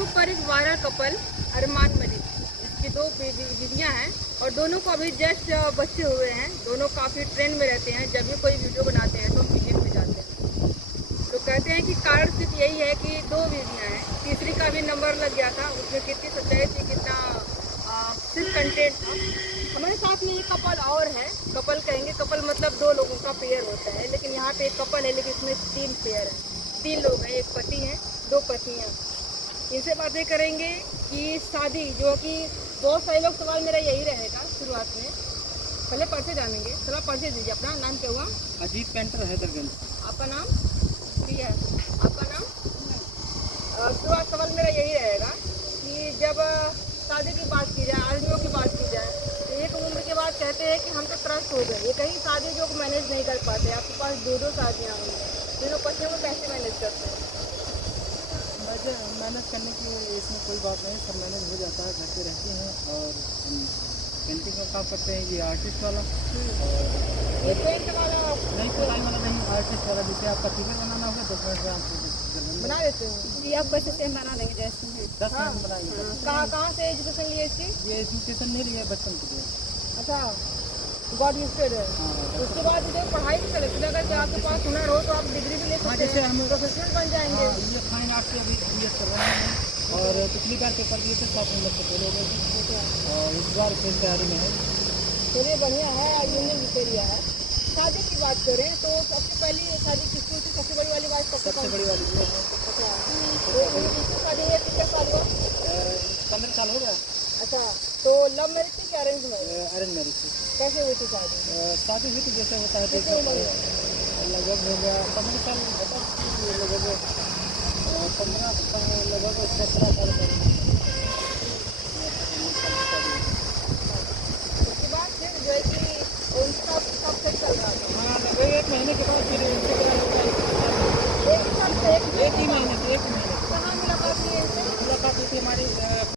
YouTube पर एक viral couple Armaan Malik, इसकी दो बीवियाँ हैं और दोनों को अभी जस्ट बच्चे हुए हैं। दोनों काफ़ी ट्रेंड में रहते हैं, जब भी कोई वीडियो बनाते हैं तो मिलियन में जाते हैं। तो कहते हैं कि कारण सिर्फ यही है कि दो बीवियाँ हैं, तीसरी का भी नंबर लग गया था, उसमें कितनी सच्चाई थी, कितना सिर्फ कंटेंट था। हमारे साथ में एक कपल और है। कपल कहेंगे, कपल मतलब दो लोगों का पेयर होता है, लेकिन यहाँ पे एक कपल है, लेकिन इसमें 3 पेयर है, 3 लोग हैं, एक पति है, 2 पत्नियाँ। इनसे बातें करेंगे कि शादी जो कि बहुत सारे लोग, सवाल मेरा यही रहेगा शुरुआत में, पहले परिचय जानेंगे। थोड़ा परिचय दीजिए, अपना नाम क्या हुआ? अजीत पेंटर हैदरगंज। आपका नाम? प्रिया। आपका नाम? शुरुआत सवाल मेरा यही रहेगा कि जब शादी की बात की जाए, आदमियों की बात की जाए, तो एक उम्र के बाद कहते हैं कि हम तो त्रस्त हो गए, ये कहीं शादी जो मैनेज नहीं कर पाते। आपके पास 2-2 शादियाँ हुई हैं, दोनों पतियों को कैसे मैनेज करते हैं? मेहनत करने की इसमें कोई बात नहीं, सब मैनेज हो जाता है, घर पे रहते हैं और हम पेंटिंग का काम करते हैं। ये आर्टिस्ट वाला और ये पेंट वाला नहीं, खुदाई वाला नहीं, आर्टिस्ट वाला। जैसे आपका फिगर बनाना होगा 10 मिनट में आपको बना देते हैं जी, आप कैसे सेम बना देंगे जैसे 10 मिनट में बनाएंगे। कहाँ से एजुकेशन लिए इसकी? ये एजुकेशन नहीं लिया, बचपन के लिए। अच्छा, गॉड गिफ्टेड है। हाँ, उसके बाद जो पढ़ाई भी कर लेते, अगर आपके पास हुनर हो तो आप डिग्री भी ले सकते जैसे हैं, हम प्रोफेशनल बन जाएंगे। ये फाइन आर्ट से अभी BS कर रहे हैं और पिछली बार पेपर दिए थे 7 नंबर से फेल हो गए थे और इस बार फिर तैयारी में है। चलिए बढ़िया है, यूनियन विक्टोरिया है। शादी की बात करें तो सबसे पहली शादी किसकी हुई थी? सबसे बड़ी वाली बात सबसे बड़ी वाली ये है। अच्छा, तो इनकी शादी है कितने साल हुआ? 15 साल हो गया। अच्छा, तो लव मैरिज थी कि अरेंज मैरिज? अरेंज मैरिज से कैसे हुई थी शादी? शादी हुई थी जैसे होता है, कितने उम्र में? लगभग हो गया 15 साल, लगभग 15 लगभग 17